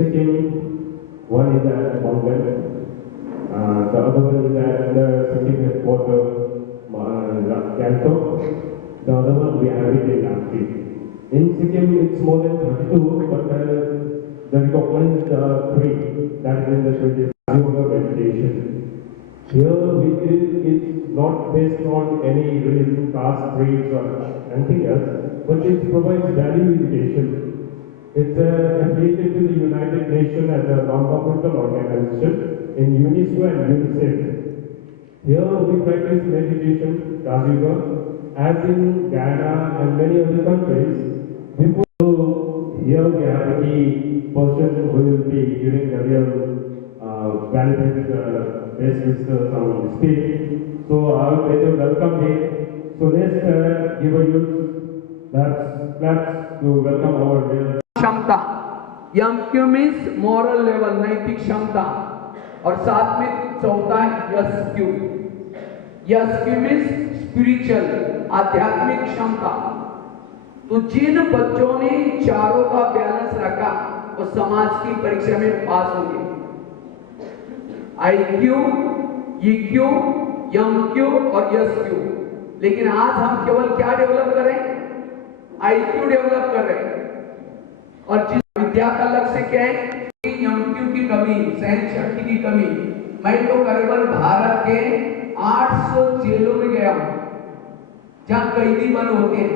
Sikkim, one is at Mongan, the other one is at the Sikkim headquarters, Gangtok. The other one we have it in Ampi. In Sikkim, it's more than 32, but the recognized three, that is in the Swedish yoga meditation. Here, it's not based on any religion, caste, creeds, or anything else, but it provides value education. It's affiliated to the United Nations as a non-governmental organization in UNESCO and UNICEF. Here, we practice meditation, Raja Yoga, as in Ghana and many other countries. Here we have a person who will be giving a real valid best visitors on stage. So I would like to welcome him. So let's give a huge claps to welcome our real क्षमता. MQ means moral level, नैतिक क्षमता, और साथ में चौथा SQ. SQ means spiritual, आध्यात्मिक क्षमता. तो जिन बच्चों ने चारों का बैलेंस रखा वो समाज की परीक्षा में पास होंगे. IQ, EQ, MQ और SQ. लेकिन आज हम केवल क्या डेवलप करें? IQ डेवलप कर रहे हैं. और जिस विद्या का लक्ष्य क्या है? MQ की कमी, सहन शक्ति की कमी. मैं तो करीबन भारत के 800 जेलों में गया हूं जहां कैदी बंद होते हैं.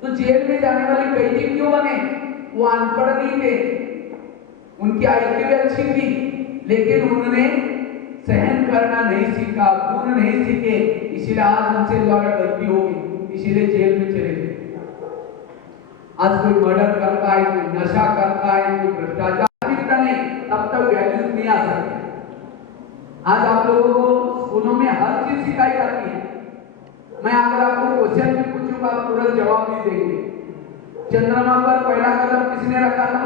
तो जेल में जाने वाले कैदी क्यों बने? वो अनपढ़ नहीं थे, उनकी IQ भी अच्छी थी, लेकिन उन्होंने सहन करना नहीं सीखा, गुण नहीं सीखे, इसीलिए आज उनसे द्वारा गलती होगी, इसीलिए जेल में चले गए. आज कोई मर्डर करता है, कोई नशा करता है, कोई भ्रष्टाचार दिखता नहीं, तब तक वैल्यूज नहीं आ सकते. आज आप लोगों को स्कूलों में हर चीज सिखाई जाती है. मैं अगर आपको क्वेश्चन भी पूछूंगा आप तुरंत जवाब भी देंगे. चंद्रमा पर पहला कदम किसने रखा था?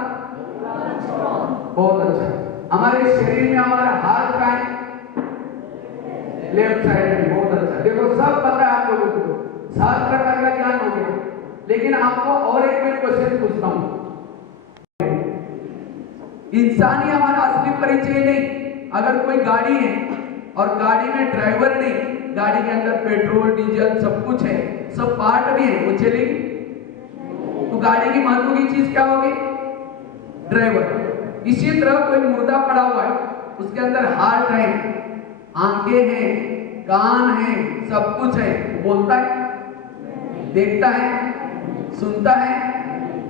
बहुत अच्छा. हमारे शरीर में हमारा हार्ट का है लेफ्ट साइड में. बहुत अच्छा. देखो सब पता है आप लोगों को, 7 प्रकार का ज्ञान हो गया. लेकिन आपको और एक मैं क्वेश्चन पूछता हूं. इंसान ही हमारा असली परिचय नहीं. अगर कोई गाड़ी है और गाड़ी में ड्राइवर नहीं, गाड़ी के अंदर पेट्रोल डीजल सब कुछ है, सब पार्ट भी है, वो चलेगी? तो गाड़ी की महत्व की चीज क्या होगी? ड्राइवर. इसी तरह कोई मुर्दा पड़ा हुआ है, उसके अंदर हार्ट है, आंखें हैं, कान है, सब कुछ है, बोलता है, देखता है, सुनता है.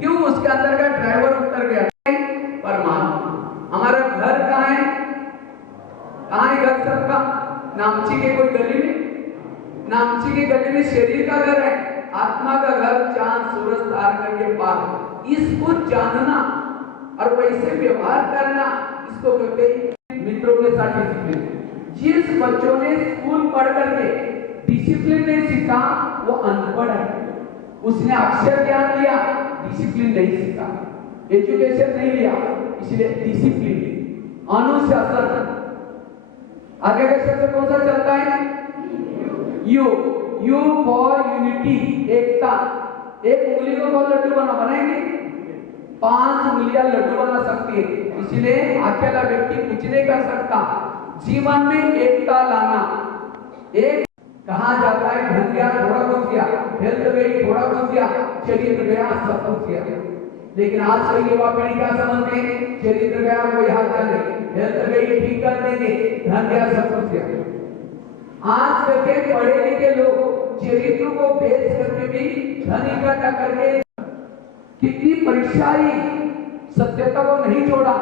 क्यों? उसके अंदर का ड्राइवर उतर गया. परमात्मा. हमारा घर कहाँ है? कहाँ है घर सबका? नामची के कोई गली में? नामची के गली में शरीर का घर है, आत्मा का घर चांद सूरज तारका के पार. इसको जानना और वैसे व्यवहार करना, इसको कहते हैं मित्रों के साथ डिसिप्लिन. जिस बच्चों ने स्कूल पढ़ करके डिसिप्लिन नहीं सीखा वो अनपढ़ है. उसने अक्षर ज्ञान लिया, डिसिप्लिन नहीं सीखा, एजुकेशन नहीं लिया, इसलिए डिसिप्लिन, अनुशासन. आगे का शब्द कौन सा चलता है? यू. यू फॉर यूनिटी, एकता. एक उंगली को कौन लड्डू बनाएंगे? 5 उंगलियां लड्डू बना सकती है. इसलिए अकेला व्यक्ति कुछ नहीं कर सकता. जीवन में एकता लाना. एक कहा जाता है धन गया थोड़ा कुछ गया, हेल्थ गई थोड़ा कुछ गया, चरित्र गया सब कुछ गया. लेकिन आज कल युवा पीढ़ी क्या समझते हैं? चरित्र गया कोई हाथ नहीं, हेल्थ गई ठीक कर देंगे, धन गया सब कुछ गया. आज के पढ़े लिखे लोग चरित्र को बेच करके भी धन इकट्ठा करके कितनी परीक्षाई सत्यता को नहीं छोड़ा,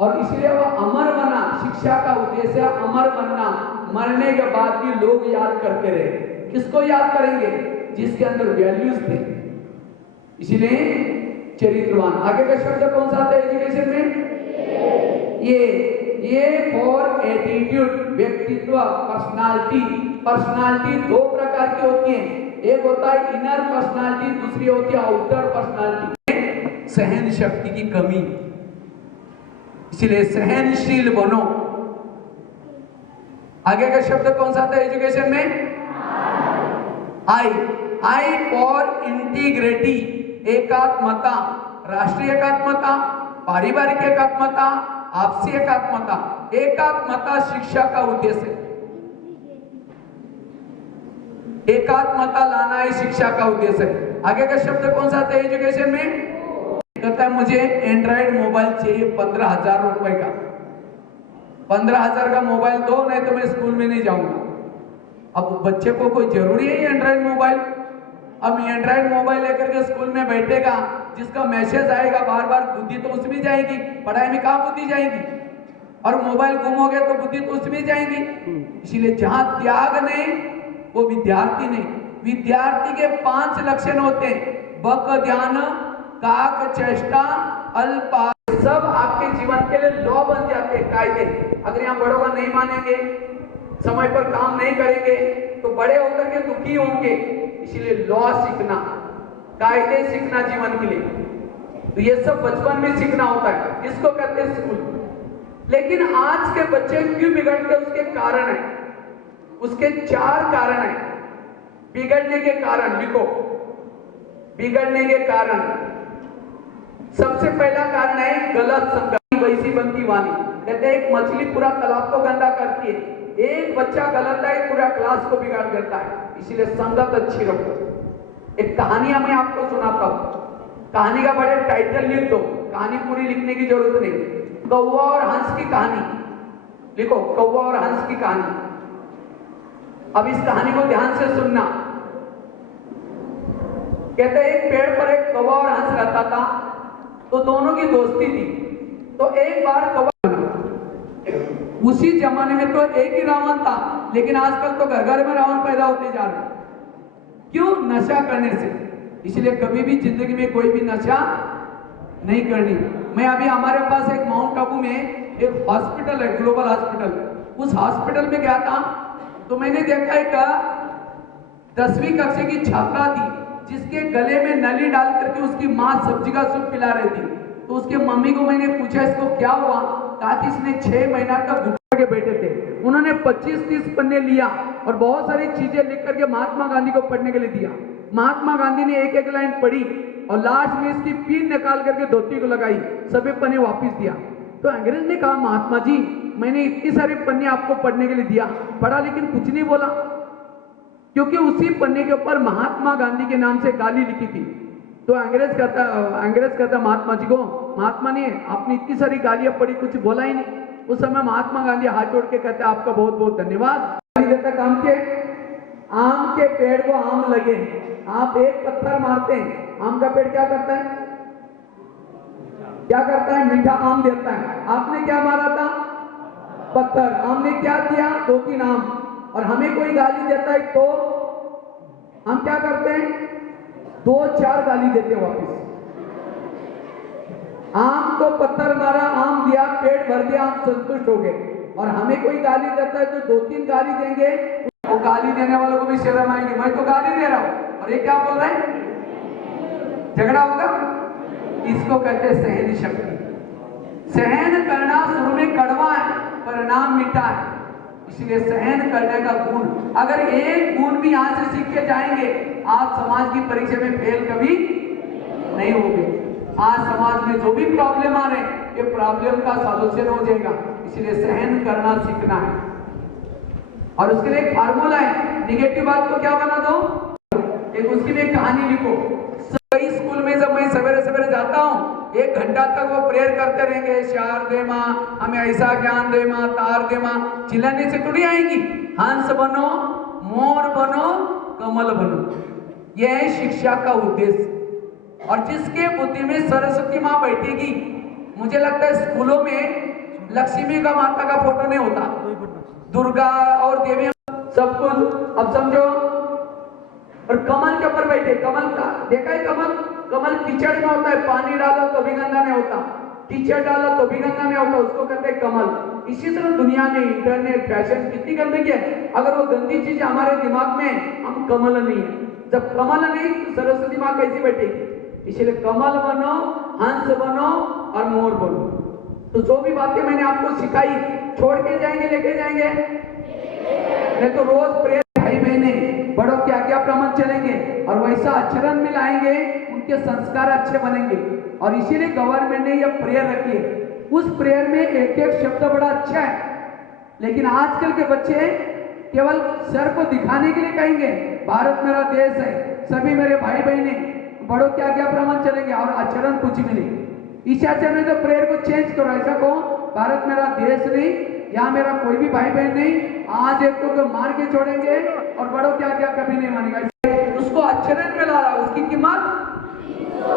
और इसलिए वो अमर बना. शिक्षा का उद्देश्य अमर बनना. मरने के बाद भी लोग याद करते रहे. किसको याद करेंगे? जिसके अंदर वैल्यूज थे. इसलिए चरित्रवान. आगे का शब्द कौन सा था एजुकेशन में? ये फॉर एटीट्यूड, व्यक्तित्व, पर्सनालिटी. पर्सनालिटी 2 प्रकार की होती है. एक होता है इनर पर्सनालिटी, दूसरी होती है आउटर पर्सनालिटी. सहन शक्ति की कमी, इसलिए सहनशील बनो. आगे का शब्द कौन सा था एजुकेशन में? आई फॉर इंटीग्रिटी, एकात्मता, राष्ट्रीय एकात्मता पारिवारिक एकात्मता, आपसी एकात्मता, एकात्मता शिक्षा का उद्देश्य है। एकात्मता लाना ही शिक्षा का उद्देश्य है। आगे का शब्द कौन सा था एजुकेशन में? कहता है मुझे एंड्रॉइड मोबाइल चाहिए 15,000 रुपए का। 15,000 का मोबाइल दो, नहीं तो मैं स्कूल में नहीं जाऊंगा। अब बच्चे को कोई जरूरी है एंड्रॉइड मोबाइल? अब एंड्रॉइड मोबाइल लेकर के स्कूल में बैठेगा, जिसका मैसेज आएगा बार बार, बुद्धि तो उसमें जाएगी, पढ़ाई में कहाँ बुद्धि जाएगी? और मोबाइल गुम हो गया तो बुद्धि तो उसमें जाएगी। इसीलिए जहां त्याग नहीं वो विद्यार्थी नहीं। विद्यार्थी के 5 लक्षण होते हैं: बक ध्यान, काक चेष्टा, अल्पा। सब आपके जीवन के लिए लॉ बन जाते हैं, कायदे। अगर यहाँ बड़ों का नहीं मानेंगे, समय पर काम नहीं करेंगे तो बड़े होकर के दुखी होंगे। इसीलिए लॉ सीखना, कायदे सीखना जीवन के लिए, तो ये सब बचपन में सीखना होता है। इसको कहते हैं स्कूल। लेकिन आज के बच्चे क्यों बिगड़ते, उसके कारण है। उसके 4 कारण है बिगड़ने के कारण। लिखो, बिगड़ने के कारण। सबसे पहला कारण है गलत संगति, वैसी बनती वाणी। कहते हैं एक मछली पूरा तालाब को गंदा करती है, एक बच्चा गलत है पूरा क्लास को बिगाड़ देता है। इसीलिए संगत अच्छी रखो। एक कहानी मैं आपको सुनाता हूं। कहानी का बड़े टाइटल लिख दो, कहानी पूरी लिखने की जरूरत नहीं। कौवा और हंस की कहानी लिखो, कौवा और हंस की कहानी। अब इस कहानी को ध्यान से सुनना। कहते हैं एक पेड़ पर एक कौवा और हंस रहता था, तो दोनों की दोस्ती थी। तो एक बार कौवा, उसी जमाने में तो एक ही रावण था, लेकिन आजकल तो घर घर में रावण पैदा होते जा रहे हैं। क्यों? नशा करने से। इसलिए कभी भी जिंदगी में कोई भी नशा नहीं करनी। मैं अभी हमारे पास एक माउंट आबू में एक हॉस्पिटल है, ग्लोबल हॉस्पिटल। उस हॉस्पिटल में गया था तो मैंने देखा एक 10वीं कक्षा की छात्रा थी, जिसके गले में नली डाल करके उसकी माँ सब्जी का सूप पिला रही थी। तो उसके मम्मी को मैंने पूछा इसको क्या हुआ? कहा कि इसने 6 महीना तक घुटने के बैठे थे। उन्होंने 25-30 पन्ने लिया और बहुत सारी चीजें लिख करके महात्मा गांधी को पढ़ने के लिए दिया। महात्मा गांधी ने एक एक लाइन पढ़ी और लास्ट में इसकी पिन निकाल करके धोती को लगाई, सभी पन्ने वापिस दिया। तो अंग्रेज ने कहा महात्मा जी मैंने इतनी सारी पन्ने आपको पढ़ने के लिए दिया, पढ़ा लेकिन कुछ नहीं बोला, क्योंकि उसी पन्ने के ऊपर महात्मा गांधी के नाम से गाली लिखी थी। तो अंग्रेज कहता महात्मा जी को, महात्मा ने आपने इतनी सारी गालियां पढ़ी, कुछ बोला ही नहीं। उस समय महात्मा गांधी हाथ जोड़ के कहते आपका बहुत बहुत धन्यवाद। गाली देता काम के, आम के पेड़ को आम लगे, आप एक पत्थर मारते हैं, आम का पेड़ क्या करता है? क्या करता है? मीठा आम देता है। आपने क्या मारा था? पत्थर। आम ने क्या दिया? 2-3 आम। और हमें कोई गाली देता है तो हम क्या करते हैं? 2-4 गाली देते हैं वापिस। आम को पत्थर मारा, आम दिया, पेट भर दिया, हम संतुष्ट हो गए। और हमें कोई गाली देता है तो 2-3 गाली देंगे, वो गाली देने वालों को भी शर्म आएगी, मैं तो गाली दे रहा हूं और ये क्या बोल रहा है? झगड़ा होगा। इसको कहते हैं सहन शक्ति। सहन करना शुरू में कड़वा है, परिणाम मीठा है। इसलिए सहन करने का गुण, अगर एक गुण भी यहां से सीख के जाएंगे, आप समाज की परीक्षा में फेल कभी नहीं होंगे। आज समाज में जो भी प्रॉब्लम आ रहे हैं, ये प्रॉब्लम का सॉल्यूशन हो जाएगा। इसलिए सहन करना सीखना है। और उसके लिए एक फार्मूला है, निगेटिव बात को क्या बना दो, एक उसकी भी एक कहानी लिखो। कई स्कूल में जब मैं सवेरे सवेरे जाता हूँ, 1 घंटा तक वो प्रेयर करते रहेंगे, शार दे माँ, हमें ऐसा ज्ञान दे माँ, तार दे माँ। चिल्लाने से थोड़ी आएंगी। हंस बनो, मोर बनो, कमल बनो, यह है शिक्षा का उद्देश्य। और जिसके बुद्धि में सरस्वती माँ बैठेगी, मुझे लगता है स्कूलों में लक्ष्मी का माता का फोटो नहीं होता, दुर्गा और देवी सब कुछ। अब समझो, और कमल के ऊपर बैठे, कमल का देखा है? कमल कीचड़ में होता है, पानी डालो तो भी गंदा नहीं होता, कीचड़ डालो तो भी गंदा नहीं होता, उसको कहते हैं कमल। इसी तरह दुनिया में इंटरनेट, फैशन, कितनी गंदगी है। अगर वो गंदी चीज हमारे दिमाग में, हम कमल नहीं है। जब कमल नहीं तो सरस्वती माँ कैसी बैठेगी? इसलिए कमल बनो, हंस बनो और मोर बनो। तो जो भी बातें मैंने आपको सिखाई, छोड़ के जाएंगे, लेके जाएंगे? नहीं तो रोज प्रेयर, भाई बहने बड़ों की आज्ञा प्रमाण चलेंगे और वैसा आचरण में लाएंगे, उनके संस्कार अच्छे बनेंगे। और इसीलिए गवर्नमेंट ने यह प्रेयर रखी है। उस प्रेयर में एक एक शब्द बड़ा अच्छा है, लेकिन आजकल के बच्चे केवल सर को दिखाने के लिए कहेंगे भारत मेरा देश है, सभी मेरे भाई बहन हैं, बड़ों के आज्ञा प्रमाण चलेंगे और आचरण कुछ भी नहीं। इस आचरण में तो प्रेयर को चेंज करो, ऐसा कहो भारत मेरा देश नहीं, यहाँ मेरा कोई भी भाई बहन नहीं, आज एक को मार के छोड़ेंगे और बड़ों की आज्ञा कभी नहीं मानेगा। उसको आचरण में ला रहा है, उसकी कीमत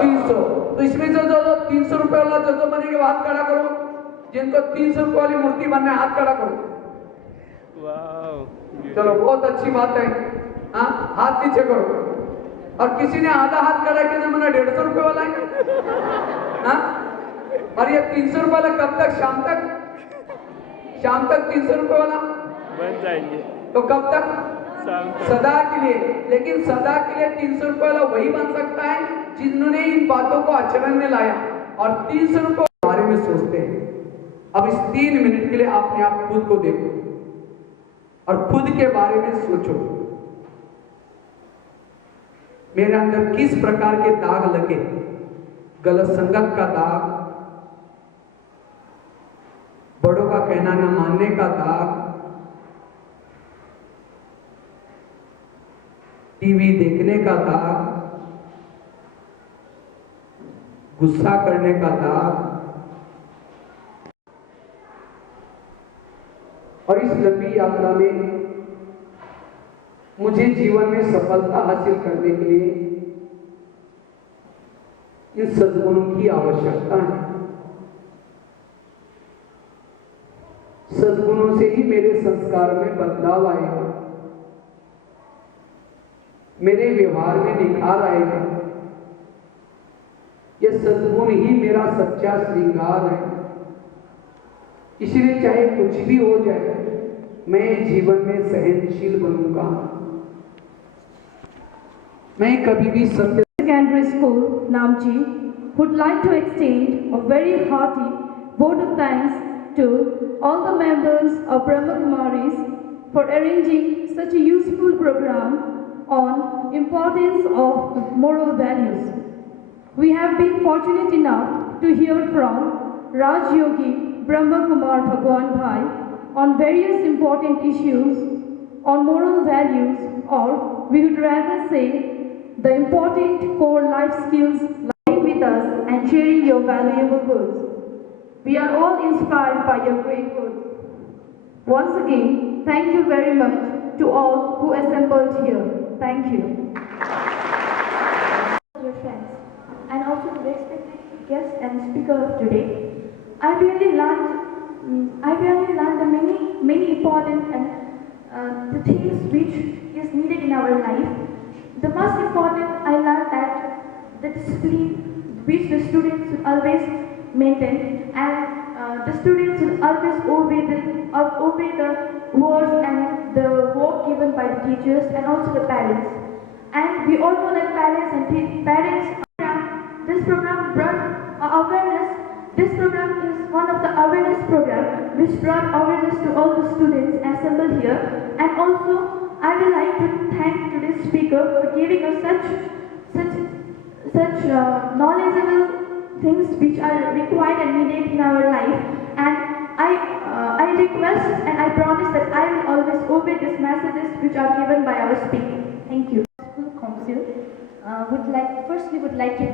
300। तो इसमें जो 300 रुपए वाला जो बनेंगे वो हाथ खड़ा करो, जिनको 300 रुपए वाली मूर्ति बनना है हाथ खड़ा करो। चलो बहुत अच्छी बात है, हाँ हाथ नीचे करो। और किसी ने आधा हाथ खड़ा किया तो मैंने 150 रुपए वाला है, हाँ? और ये 300 रुपए वाला कब तक? शाम तक 300 रुपए वाला बन जाएंगे। तो कब तक? शाम तक। सदा के लिए। लेकिन सदा के लिए 300 रुपए वाला वही बन सकता है जिन्होंने इन बातों को आचरण में लाया और 300 रुपए के बारे में सोचते हैं। अब इस 3 मिनट के लिए अपने आप खुद को देखो और खुद के बारे में सोचो, मेरे अंदर किस प्रकार के दाग लगे? गलत संगत का दाग, बड़ों का कहना न मानने का दाग, टीवी देखने का दाग, गुस्सा करने का दाग। और इस लंबी यात्रा में मुझे जीवन में सफलता हासिल करने के लिए इन सद्गुणों की आवश्यकता है। सद्गुणों से ही मेरे संस्कार में बदलाव आएगा, मेरे व्यवहार में निखार आएगा। यह सद्गुण ही मेरा सच्चा श्रृंगार है। इसलिए चाहे कुछ भी हो जाए, मैं जीवन में सहनशील बनूंगा। मैं कभी भी सत्य। Secondary School, Namchi, would like to extend a very hearty vote of thanks to all the members of Brahma Kumaris for arranging such a useful program on importance of moral values. We have been fortunate enough to hear from Raj Yogi Brahma Kumar Bhagwan Bhai on various important issues on moral values, or we would rather say the important core life skills lying with us and sharing your valuable words. We are all inspired by your great words. Once again, thank you very much to all who assembled here. Thank you. Dear friends, and also to the respected guest and speaker of today, I really learned the many important and the things which is needed in our life. The most important, I learned that the discipline which the students should always maintain, and the students should always obey the words and the work given by the teachers and also the parents. And we all know that this program brought awareness. This program is one of the awareness program which brought awareness to all the students assembled here. And also, I would like to thank today's speaker for giving us such knowledgeable things which are required and needed in our life. And I request and I promise that I will always obey these messages which are given by our speaker. Thank you. School Council would like to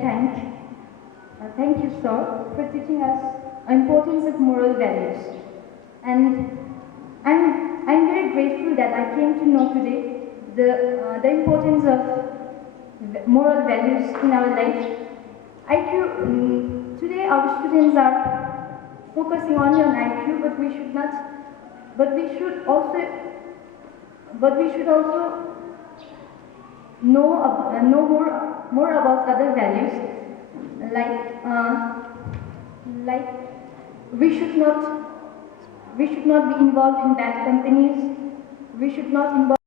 thank you, sir, for teaching us importance of moral values. And I'm very grateful that I came to know today the importance of moral values in our life. IQ, today our students are focusing only on IQ, but we should not. But we should also know more about other values, like we should not be involved in bad companies. We should not involve.